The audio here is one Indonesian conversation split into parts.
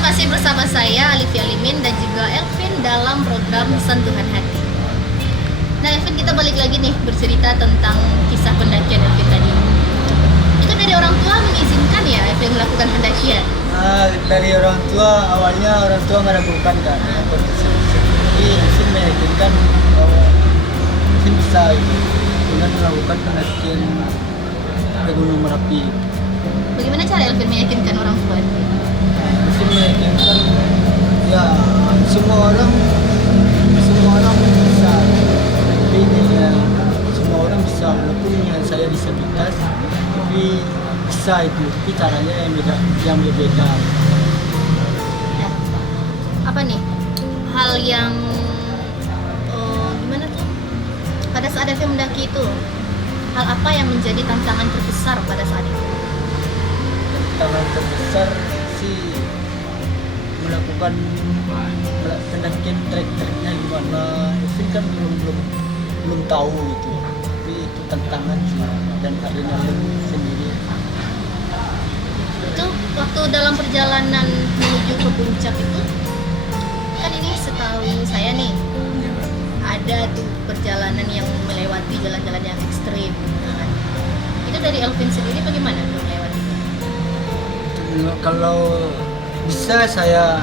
masih bersama saya Alifia Limin dan juga Elvin dalam program Sentuhan Hati. Nah Elvin, kita balik lagi nih bercerita tentang kisah pendakian Elvin tadi. Itu dari orang tua mengizinkan ya Elvin melakukan pendakian? Dari orang tua, awalnya orang tua meragukan kan. Tapi Elvin meyakinkan bahwa Elvin bisa dengan melakukan pendakian ke Gunung Merapi. Bagaimana cara Elvin meyakinkan orang tua? Elvin meyakinkan ya semua orang bisa, tapi ya, semua orang bisa walaupun saya disabilitas, tapi bisa itu, tapi caranya yang berbeda. Ya. Apa nih hal yang gimana tuh pada saat Elvin mendaki itu, hal apa yang menjadi tantangan terbesar pada saat itu? Tantangan terbesar sih melakukan pendakian trek-treknya gimana, Elvin kan belum tahu gitu, tapi itu tantangan sih dan adrenalin sendiri. Itu waktu dalam perjalanan menuju ke puncak itu kan, ini setahu saya nih ada tuh perjalanan yang melewati jalan-jalan yang ekstrim, ya kan? Itu dari Elvin sendiri bagaimana tuh melewati? Kalau bisa saya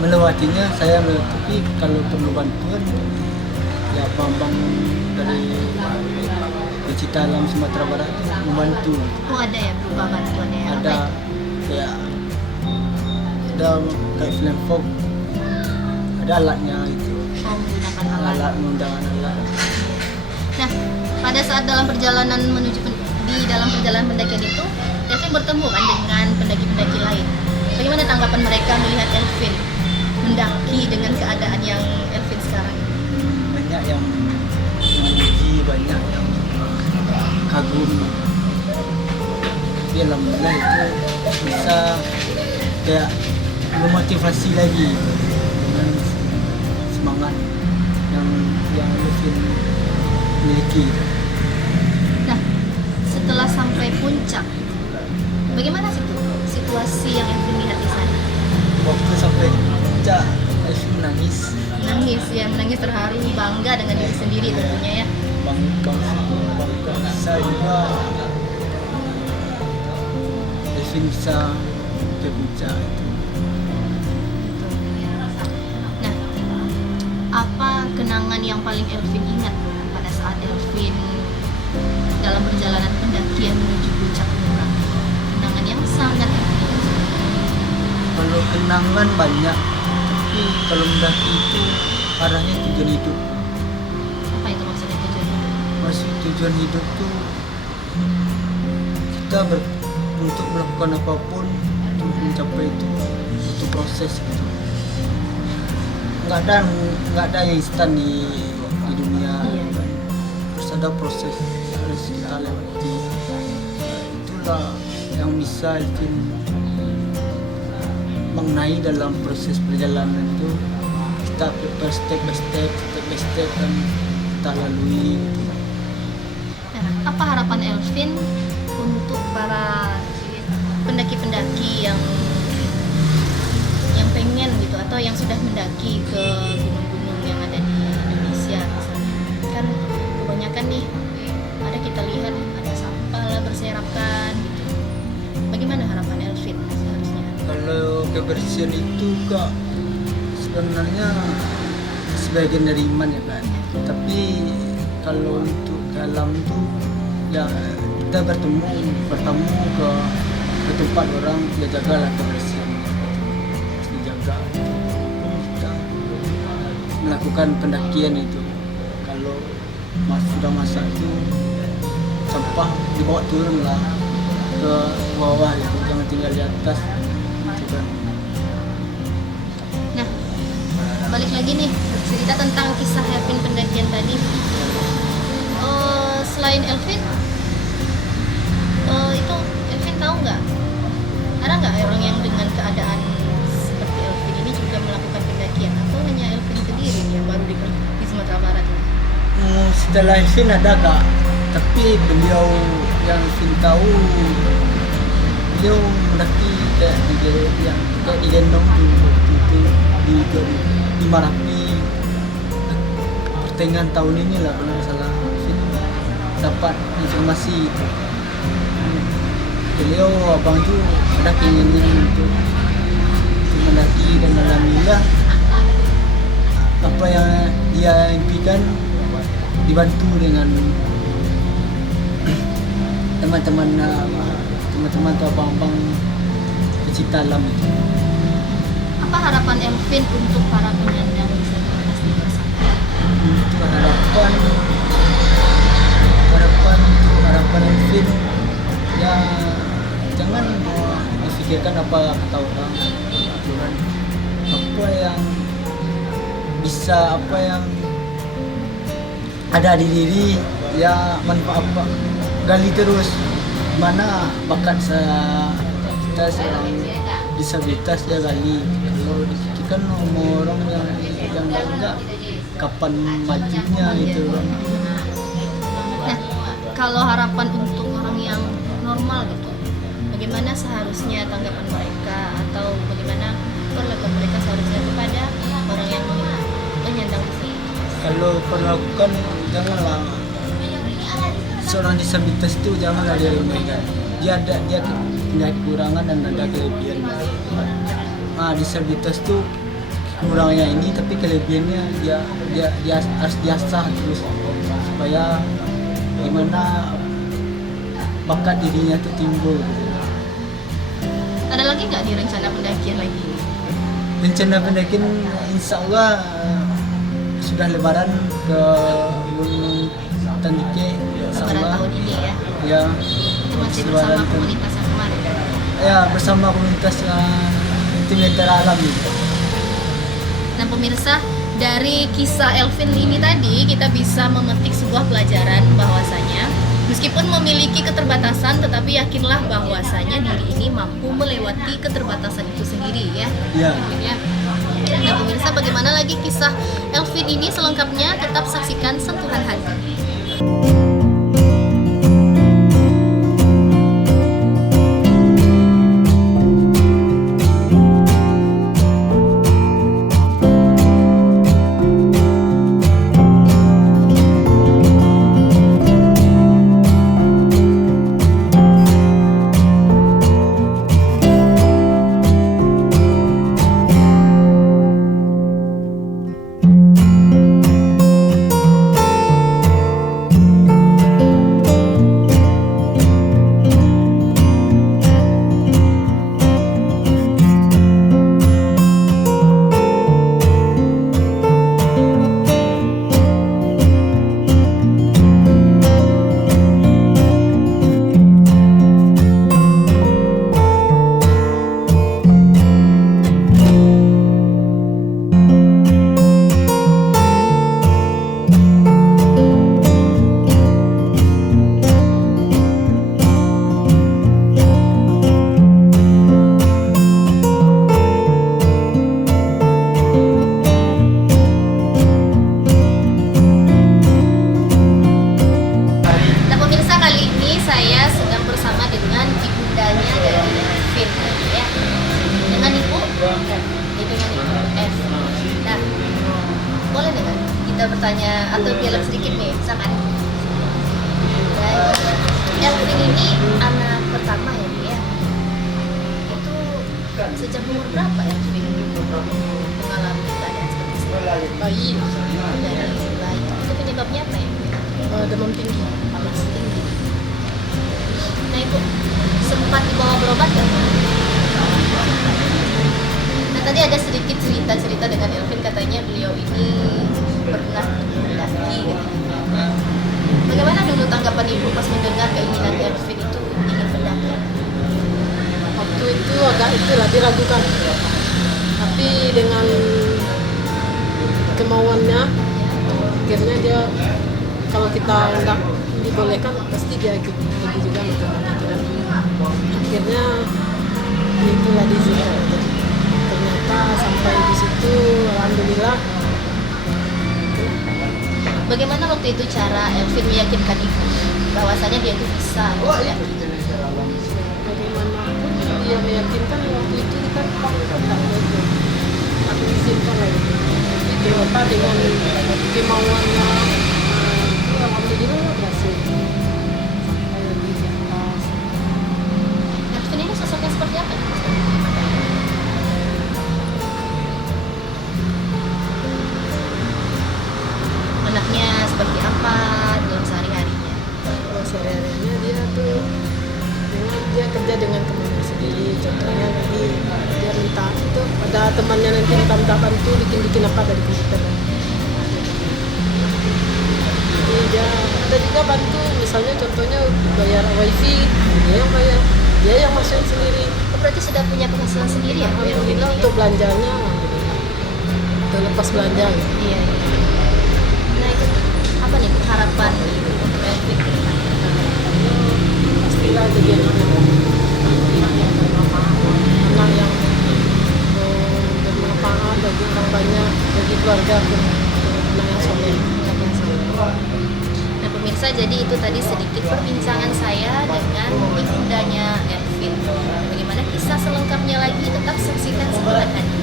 melewatinya, tapi kalau perlu bantuan ya Bambang dari Pecinta Alam Sumatera Barat itu membantu. Oh ada ya berupa bantuannya? Ada kayak film fog, ada alatnya itu. Oh, menggunakan Menggunakan alat. Nah, pada saat dalam perjalanan di dalam perjalanan pendakian itu, Elvin bertemu kan dengan pendaki-pendaki lain. Bagaimana tanggapan mereka melihat Elvin mendaki dengan keadaan yang Elvin sekarang? Banyak yang memuji, banyak yang kagum. Dia alhamdulillah itu bisa kayak memotivasi lagi dengan semangat yang Elvin miliki. Nah, setelah sampai puncak, bagaimana situasi yang Elvin lihat di sana? Waktu sampai puncak, Elvin menangis. Menangis terharu, bangga dengan diri sendiri tentunya ya. Bangga saya juga Elvin bisa ke puncak itu. Nah, apa kenangan yang paling Elvin ingat pada saat Elvin dalam perjalanan pendakian menuju puncak Murang? Kenangan yang sangat Elvin ingat. Kalau kenangan banyak, tapi kalau mendaki itu arahnya tujuan hidup. Apa itu maksudnya tujuan hidup? Maksud tujuan hidup tuh kita untuk melakukan apapun untuk mencapai itu butuh proses gitu. Nggak ada yang instan di dunia. Iya. Harus ada proses, harus kita lewati. Itulah yang bisa Elvin mengenai dalam proses perjalanan itu. Kita prepare step by step dan kita lalui gitu. Nah, apa harapan Elvin untuk para pendaki-pendaki yang pengen gitu, atau yang sudah mendaki ke gunung-gunung yang ada di Indonesia misalnya? Kan kebanyakan nih ada, kita lihat ada sampah lah berserakan gitu. Bagaimana harapan Elvin seharusnya? Kalau kebersihan itu Kak, sebenarnya sebagian dari iman ya kan. Tapi kalau untuk dalam tuh ya kita bertemu ke tempat orang, ya jagalah kebersihan. Dijaga. Kita melakukan pendakian itu. Kalau sudah masa itu sampah dibawa turun lah ke bawah gitu, jangan tinggal di atas gitu kan. Nah, balik lagi nih cerita tentang kisah Elvin pendakian tadi. Selain Elvin, itu Elvin tahu nggak? Ada nggak orang yang dengan keadaan seperti Elvin ini juga melakukan pendakian, atau hanya Elvin sendiri yang baru di Sumatera Barat? Setelah Elvin ada Kak, tapi beliau yang Elvin tahu, beliau mendaki yang kayak digendong tuh waktu itu di Marapi pertengahan tahun ini lah kalau nggak salah dapat informasi itu. Beliau abang tuh ada keinginan untuk mendaki dan alhamdulillah apa yang dia impikan dibantu dengan teman-teman atau abang-abang pecinta alam itu. Apa harapan Elvin untuk para penyandang disabilitas di luar sana? Untuk harapan Elvin ya jangan difikirkan apa kata orang, aturan apa yang bisa, apa yang ada di diri ya manfaat apa gali terus mana bakat kita seorang disabilitas ya gali. Kalau dipikirkan sama orang yang enggak kapan majunya itu. Nah, kalau harapan untuk orang yang normal gitu, bagaimana seharusnya tanggapan mereka atau bagaimana perlakuan mereka seharusnya kepada orang yang penyandang disabilitas? Kalau perlakukan janganlah seorang disabilitas itu janganlah dia remehkan. Dia punya kekurangan dan ada kelebihan. Disabilitas itu kurangnya ini tapi kelebihannya dia harus diasah terus supaya gimana bakat dirinya itu timbul. Ada lagi nggak di rencana pendakian lagi? Rencana pendakian insya Allah sudah lebaran ke Gunung Tandike Lebaran tahun ini ya? Ya, Itu masih bersama komunitas yang kemarin? Ya, bersama komunitas tim lentera alam itu. Nah pemirsa, dari kisah Elvin ini tadi kita bisa memetik sebuah pelajaran bahwasanya meskipun memiliki keterbatasan tetapi yakinlah bahwasanya diri ini mampu melewati keterbatasan itu sendiri ya. Iya. Ya. Nah pemirsa, bagaimana lagi kisah Elvin ini selengkapnya tetap saksikan Sentuhan Hati. kita bertanya atau dialog sedikit nih sama Elvin ini anak pertama ya dia. Itu sejak umur berapa Elvin mengalami keadaan seperti itu? Bayi Dari bayi. Itu penyebabnya apa ya? demam tinggi. Panas tinggi. Nah ibu sempat dibawa berobat kan? Nah tadi ada sedikit cerita dengan Elvin, katanya beliau ini pernah mendaki katanya. Bagaimana dulu tanggapan ibu pas mendengar keinginan Elvin itu ingin mendaki? Waktu itu agak itulah diragukan. Tapi dengan kemauannya, akhirnya dia kalau kita nggak dibolehkan pasti dia ikut pergi juga untuk mendaki. Akhirnya itulah diizinkan. Ternyata sampai di situ alhamdulillah. Bagaimana waktu itu cara Elvin meyakinkan ibu bahwasanya dia itu bisa mendaki? Bagaimanapun dia meyakinkan itu aku izinkan lagi itu apa dengan kemauannya alhamdulillah berhasil sampai lebih di atas. Elvin ini sosoknya seperti apa? Anaknya seperti apa dalam sehari-harinya? Kalau sehari-harinya dia kerja dengan temannya sendiri. Contohnya tadi dia minta itu ada temannya nanti minta bantu bikin apa dari komputer. Jadi dia ada juga bantu, misalnya contohnya bayar wifi, dia yang bayar, dia yang masukin sendiri. Oh, berarti sudah punya penghasilan sendiri ya? Alhamdulillah untuk belanjanya, untuk lepas belanja. Gitu. Iya, iya. Nah itu apa nih harapan untuk Elvin ke depan? Pastilah jadi anak yang bermanfaat, anak yang bermanfaat bagi orang banyak, bagi keluarga pun, anak yang soleh. Nah pemirsa, jadi itu tadi sedikit perbincangan saya dengan ibundanya Elvin. Bagaimana kisah selengkapnya lagi, tetap saksikan setelah tadi.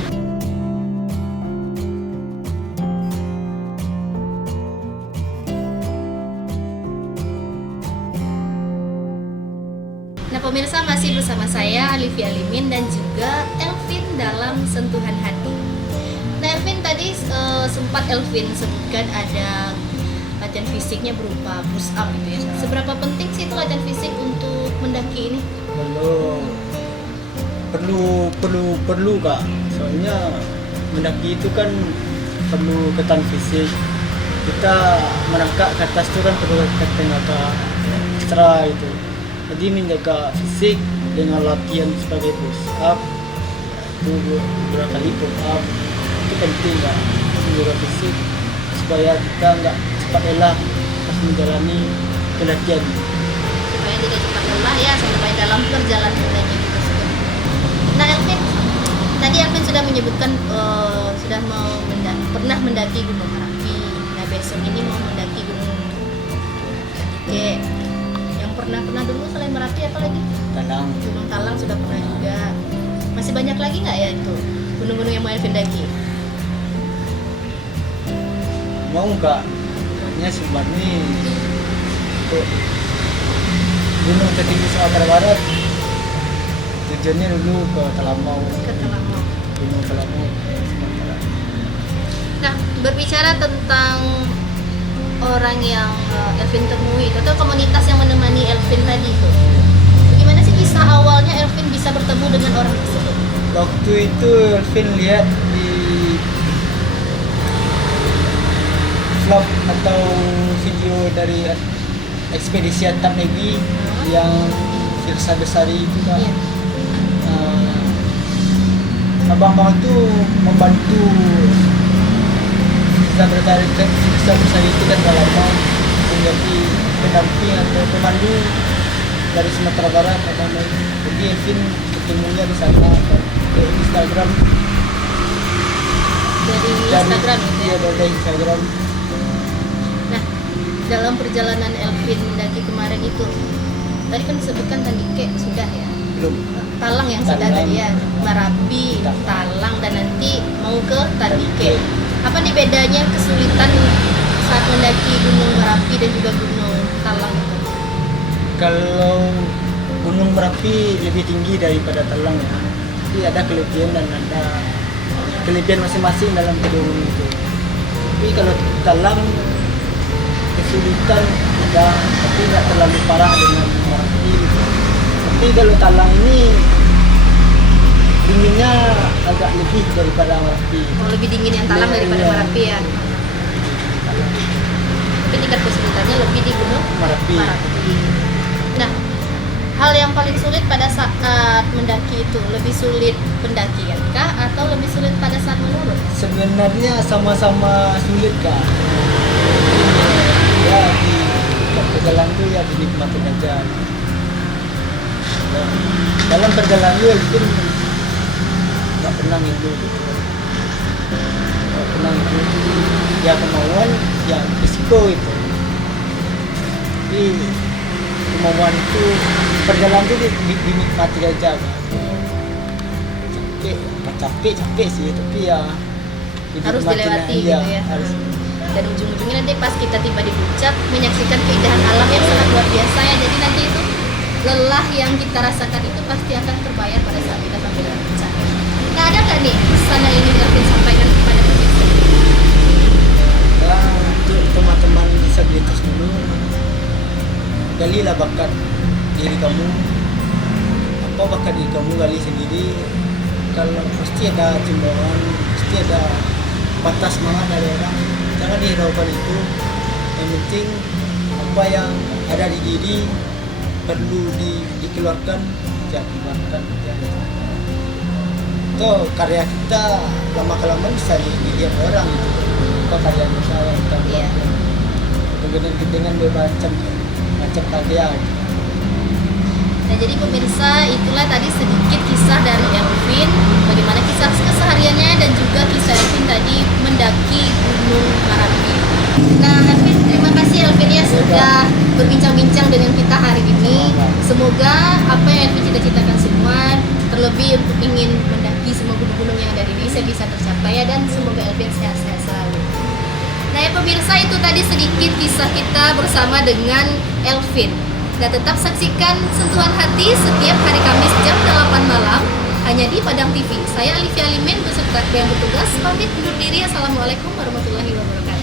Nah pemirsa, masih bersama saya Alifi Alimin dan juga Elvin dalam Sentuhan Hati. Nah Elvin tadi sempat Elvin sebutkan ada latihan fisiknya berupa push up gitu ya. Seberapa penting sih itu latihan fisik untuk mendaki ini? Perlu Kak. Soalnya mendaki itu kan perlu ketan fisik. Kita merangkak ke atas itu kan perlu tenaga ekstra itu. Jadi menjaga fisik dengan latihan sebagai push up, itu beberapa kali push up itu penting Kak. Menjaga fisik supaya kita nggak cepat lelah pas menjalani pendakian. Supaya tidak cepat lelah ya sampai dalam perjalanan lagi tersebut. Nah Elvin, tadi Elvin sudah menyebutkan pernah mendaki Gunung Merapi. Nah besok ini mau mendaki Gunung Katike. Yang pernah dulu selain Merapi apa lagi? Talang. Gunung Talang sudah pernah juga. Masih banyak lagi nggak ya itu gunung-gunung yang mau Elvin daki? Mau Kak, soalnya sebenarnya untuk gunung tertinggi Sumatera Barat tujuannya dulu ke Talamau. Ke Talamau. Gunung Talamau Sumatera. Nah, berbicara tentang orang yang Elvin temui itu, atau komunitas yang menemani Elvin tadi itu, bagaimana sih kisah awalnya Elvin bisa bertemu dengan orang tersebut? Waktu itu Elvin lihat di vlog atau video dari ekspedisi Antar Negi yang Firsa Besari itu kan. Iya. Abang-abang itu membantu Firsa Besari itu kan lama menjadi pendamping atau pemandu dari Sumatera Barat. Jadi Elvin ketemunya di sana ke Instagram. Dari Instagram gitu ya? Iya, dari Instagram. Nah, dalam perjalanan Elvin mendaki kemarin itu, tadi kan disebutkan Tandike sudah ya? Belum. Talang yang sudah Talang. tadi ya? Merapi, Talang, dan nanti mau ke Tandike. Apa nih bedanya kesulitan saat mendaki Gunung Merapi dan juga Gunung Talang itu? Kalau Gunung Merapi lebih tinggi daripada Talang ya. Tapi ada kelebihan dan ada kelebihan masing-masing dalam kedua gunung itu. Tapi kalau Talang kesulitan ada, tapi nggak terlalu parah dengan Merapi gitu. Tapi kalau Talang ini dinginnya agak lebih daripada Merapi. Oh, lebih dingin yang Talang daripada Iya. Merapi ya? Talang. Tapi tingkat kesulitannya lebih di Gunung Merapi. Nah, hal yang paling sulit pada saat mendaki itu lebih sulit pendakian kah atau lebih sulit pada saat menurun? Sebenarnya sama-sama sulit Kak. Ya di perjalanan itu ya dinikmatin aja. Dan dalam perjalanan itu Elvin nggak pernah ngilu gitu. Nggak pernah ngilu. Ya kemauan, ya risiko itu. Tapi kemauan itu perjalanan itu dinikmati aja Kak. Tapi capek sih, tapi ya Harus nikmatinya, dilewati iya, gitu ya. harus. Dan ujung-ujungnya nanti pas kita tiba di puncak menyaksikan keindahan alam yang sangat luar biasa ya. Jadi nanti itu lelah yang kita rasakan itu pasti akan terbayar pada saat kita sampai di puncak. Nah, ada nggak nih pesan yang ingin Elvin sampaikan kepada pemirsa? Ya, untuk teman-teman disabilitas dulu, galilah bakat diri kamu, apa bakat diri kamu, gali sendiri. Kalau pasti ada cemoohan, pasti ada patah semangat dari orang, jangan dihiraukan itu. Yang penting apa yang ada di diri perlu dikeluarkan, ya keluarkan ya. Itu karya kita lama kelamaan bisa dilihat orang gitu. Apa karya kita yang kita Iya. buat dengan bermacam karya gitu. Nah, jadi pemirsa, itulah tadi sedikit kisah dari Elvin, bagaimana kisah kesehariannya dan juga kisah Elvin tadi mendaki Gunung Marapi. Nah, Elvin, terima kasih Elvin ya sudah berbincang-bincang dengan kita hari ini. Semoga apa yang Elvin cita-citakan semua, terlebih untuk ingin mendaki semua gunung-gunung yang ada di Indonesia bisa tercapai ya, dan semoga Elvin sehat-sehat selalu. Nah ya pemirsa, itu tadi sedikit kisah kita bersama dengan Elvin. Dan tetap saksikan Sentuhan Hati setiap hari Kamis jam 8 malam hanya di Padang TV. Saya Alivia Alimin beserta yang bertugas pamit undur diri. Assalamualaikum warahmatullahi wabarakatuh.